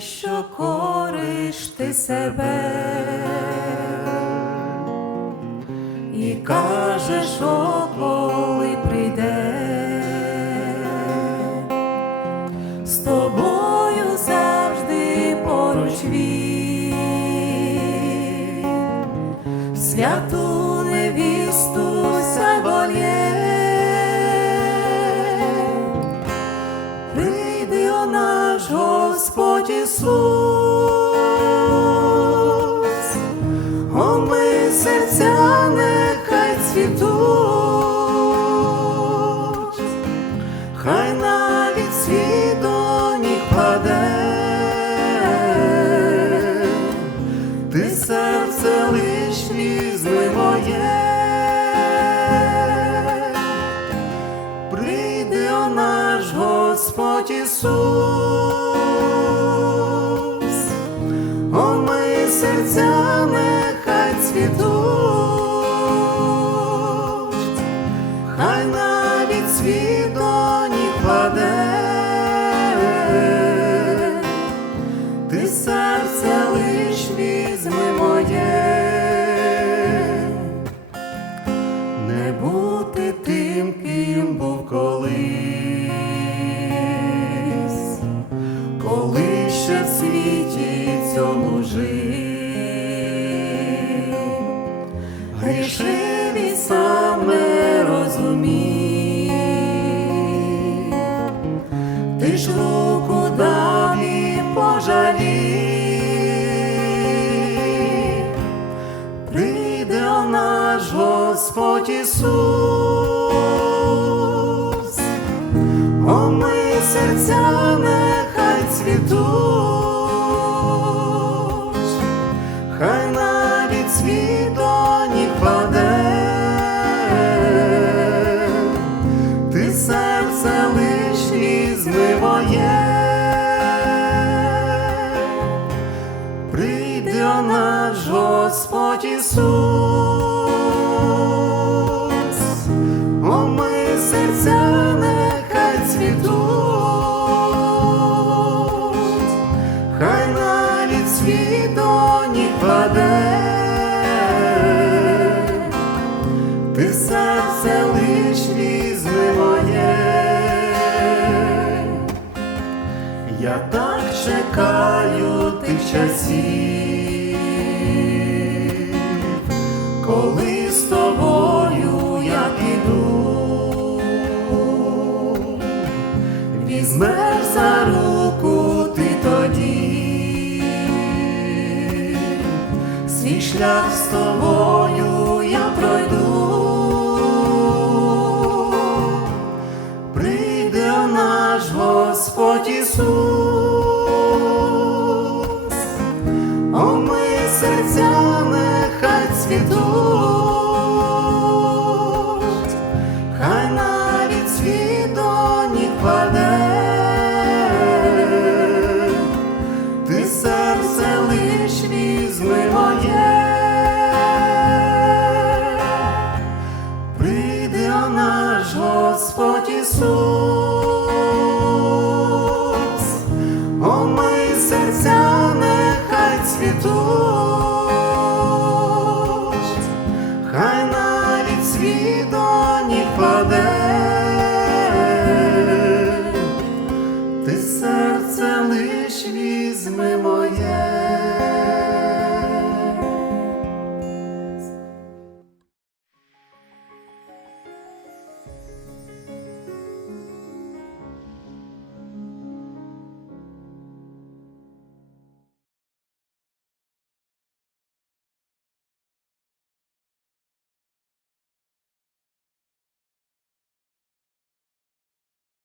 що кориш ти себе і кажеш, о, коли прийде, з тобою завжди поруч він, святу невісту. Хай навіть світ до ніг паде, ти серце лиш візьми моє. Прийди, о наш Господь Ісус, о ми серця нехай цвітуть, хай навіть світ серце лиш візьми моє не бути тим, ким був колись, коли ще в світі цьому жив, грішив і сам не розумів, ти ж руку дав Наш Господь Ісус, ми серця нехай цвітуть, хай навіть світ до ніг паде, ти серце лиш візьми моє. Прийде о наш Господь Ісус, о ми серця нехай цвітуть, хай навіть світ до паде, ти серце лиш візьми моє. Я так чекаю тих часів, коли з тобою я піду, візьмеш за руку ти тоді, свій шлях з тобою я пройду. Прийде наш Господь Ісус, о ми серця нехай цвітуть, хай навіть світ до до ніг паде, ти серце лиш візьми моє.